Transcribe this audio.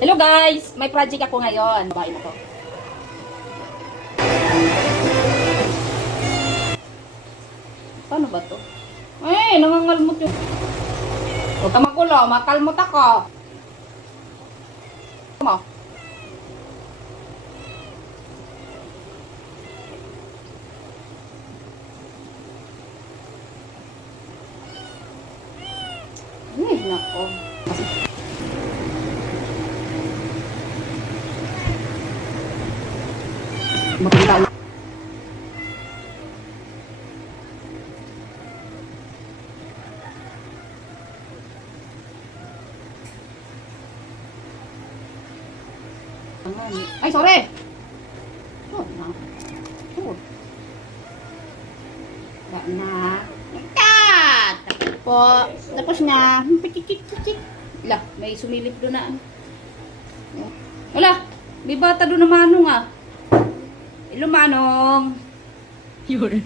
Hello guys! May project ako ngayon. Babae na to. Paano ba to? Eh, nangangalmot yun. Huwag ka magulo, makalmot ako. Mo. Ay, nako. Maganda. Ay, sorry! Oh, na. Oh. Wala na. Kat! Po. Tapos na. Pitik-tik-tik. Wala, may sumilip doon na. Wala, may bata doon na manong ah. Hello, manong. Yun.